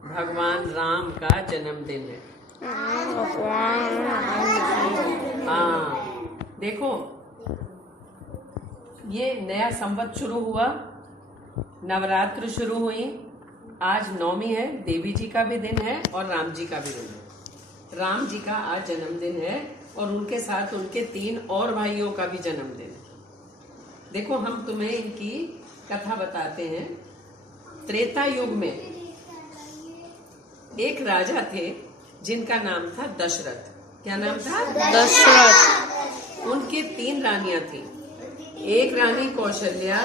भगवान राम का जन्मदिन है। हाँ, देखो ये नया संवत शुरू हुआ, नवरात्र शुरू हुई। आज नवमी है, देवी जी का भी दिन है और राम जी का भी दिन है। राम जी का आज जन्मदिन है और उनके साथ उनके 3 और भाइयों का भी जन्मदिन है। देखो हम तुम्हें इनकी कथा बताते हैं। त्रेता युग में एक राजा थे जिनका नाम था दशरथ। क्या नाम था? दशरथ। उनके 3 रानियां थी। एक रानी कौशल्या,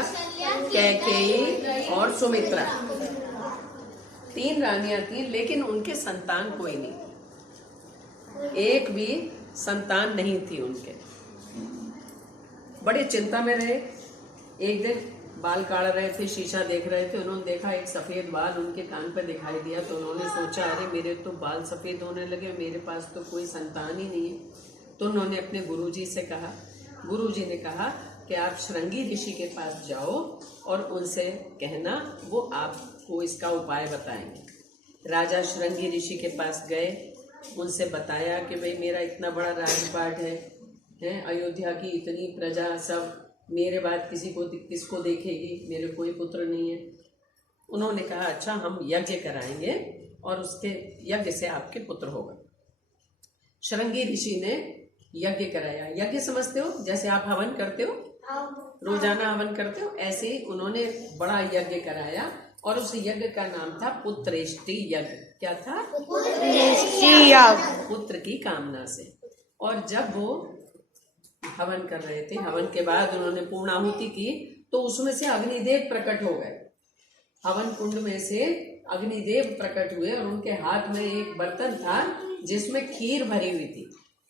कैकेयी और सुमित्रा। 3 रानियां थी, लेकिन उनके संतान कोई नहीं, एक भी संतान नहीं थी उनके। बड़े चिंता में रहे। एक दिन बाल काट रहे थे, शीशा देख रहे थे, उन्होंने देखा एक सफेद बाल उनके कान पर दिखाई दिया। तो उन्होंने सोचा, अरे मेरे तो बाल सफेद होने लगे, मेरे पास तो कोई संतान ही नहीं है। तो उन्होंने अपने गुरुजी से कहा। गुरुजी ने कहा कि आप श्रृंगी ऋषि के पास जाओ और उनसे कहना, वो आपको इसका उपाय बताएंगे। राजा श्रृंगी ऋषि के पास गए, उनसे बताया कि भाई मेरा इतना बड़ा राजपाट है, अयोध्या की इतनी प्रजा सब मेरे बाद किसको देखेगी, मेरे कोई पुत्र नहीं है। उन्होंने कहा अच्छा हम यज्ञ कराएंगे और उसके यज्ञ से आपके पुत्र होगा। श्रृंगी ऋषि ने यज्ञ कराया। यज्ञ समझते हो, जैसे आप हवन करते हो, रोजाना हवन करते हो, ऐसे ही उन्होंने बड़ा यज्ञ कराया और उस यज्ञ का नाम था पुत्रेष्टि यज्ञ। क्या था? पुत्रेष्टि यज्ञ। पुत्र की कामना से। और जब वो हवन कर रहे थे, हवन के बाद उन्होंने पूर्णाहुति की, तो उसमें से अग्निदेव प्रकट हो गए। हवन कुंड में से अग्निदेव प्रकट हुए और उनके हाथ में एक बर्तन था जिसमें खीर भरी हुई थी।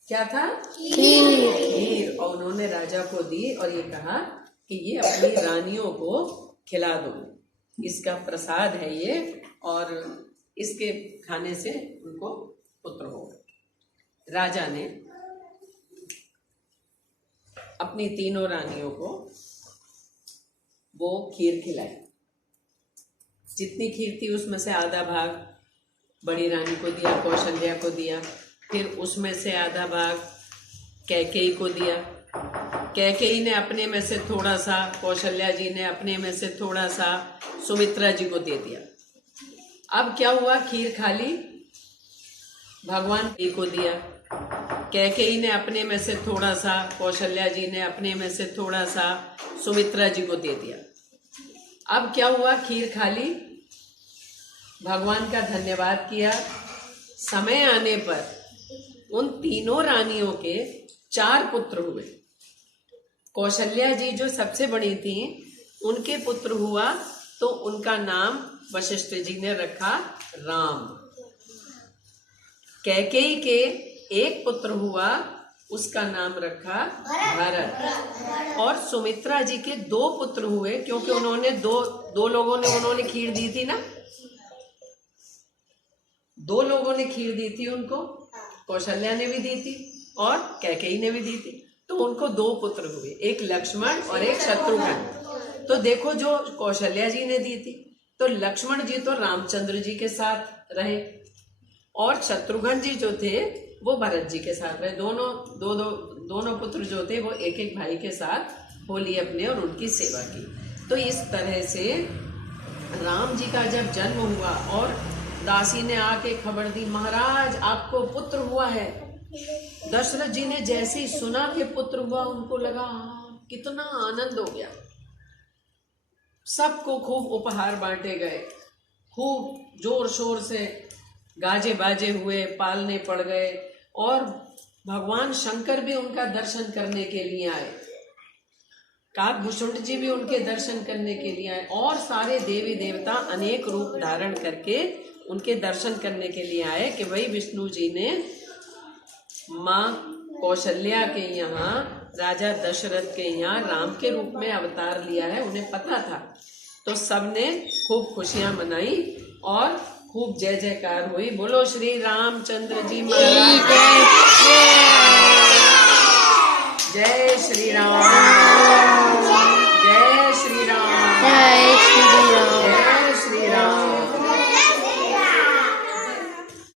क्या था? खीर। और उन्होंने राजा को दी और ये कहा कि ये अपनी रानियों को खिला दो, इसका प्रसाद है ये, और इसके खाने से उनको पुत्र होगा। राजा ने अपनी 3 रानियों को वो खीर खिलाई। जितनी खीर थी उसमें से आधा भाग बड़ी रानी को दिया, कौशल्या को दिया, फिर उसमें से आधा भाग कैकेयी को दिया। कैकेयी ने अपने में से थोड़ा सा, कौशल्या जी ने अपने में से थोड़ा सा सुमित्रा जी को दे दिया। अब क्या हुआ, खीर खाली भगवान जी को दिया, कैकेयी ने अपने में से थोड़ा सा, कौशल्या जी ने अपने में से थोड़ा सा सुमित्रा जी को दे दिया। अब क्या हुआ, खीर खाली, भगवान का धन्यवाद किया। समय आने पर उन 3 रानियों के 4 पुत्र हुए। कौशल्या जी जो सबसे बड़ी थी, उनके पुत्र हुआ तो उनका नाम वशिष्ठ जी ने रखा राम। कैकेयी के एक पुत्र हुआ, उसका नाम रखा भरत। और सुमित्रा जी के 2 पुत्र हुए, क्योंकि उन्होंने दो लोगों ने उन्होंने खीर दी थी ना, 2 लोगों ने खीर दी थी उनको, कौशल्या ने भी दी थी और कैकेयी ने भी दी थी। तो उनको 2 पुत्र हुए, एक लक्ष्मण और एक शत्रुघ्न। तो देखो जो कौशल्या जी ने दी थी, तो लक्ष्मण जी तो रामचंद्र जी के साथ रहे और शत्रुघ्न जी जो थे वो भरत जी के साथ रहे। दोनों पुत्र जो थे वो एक एक भाई के साथ होली अपने और उनकी सेवा की। तो इस तरह से राम जी का जब जन्म हुआ और दासी ने आके खबर दी, महाराज आपको पुत्र हुआ है। दशरथ जी ने जैसे ही सुना कि पुत्र हुआ, उनको लगा कितना आनंद हो गया। सबको खूब उपहार बांटे गए, खूब जोर शोर से गाजे बाजे हुए, पालने पड़ गए और भगवान शंकर भी उनका दर्शन करने के लिए आए, काकभूषुंड जी भी उनके दर्शन करने के लिए आए और सारे देवी देवता अनेक रूप धारण करके उनके दर्शन करने के लिए आए कि भाई विष्णु जी ने माँ कौशल्या के यहाँ, राजा दशरथ के यहाँ राम के रूप में अवतार लिया है, उन्हें पता था। तो सबने खूब खुशियां मनाई और खूब जय जयकार हुई। बोलो श्री रामचंद्र जी महाराज, जय श्री राम, जय श्री राम, जय श्री राम।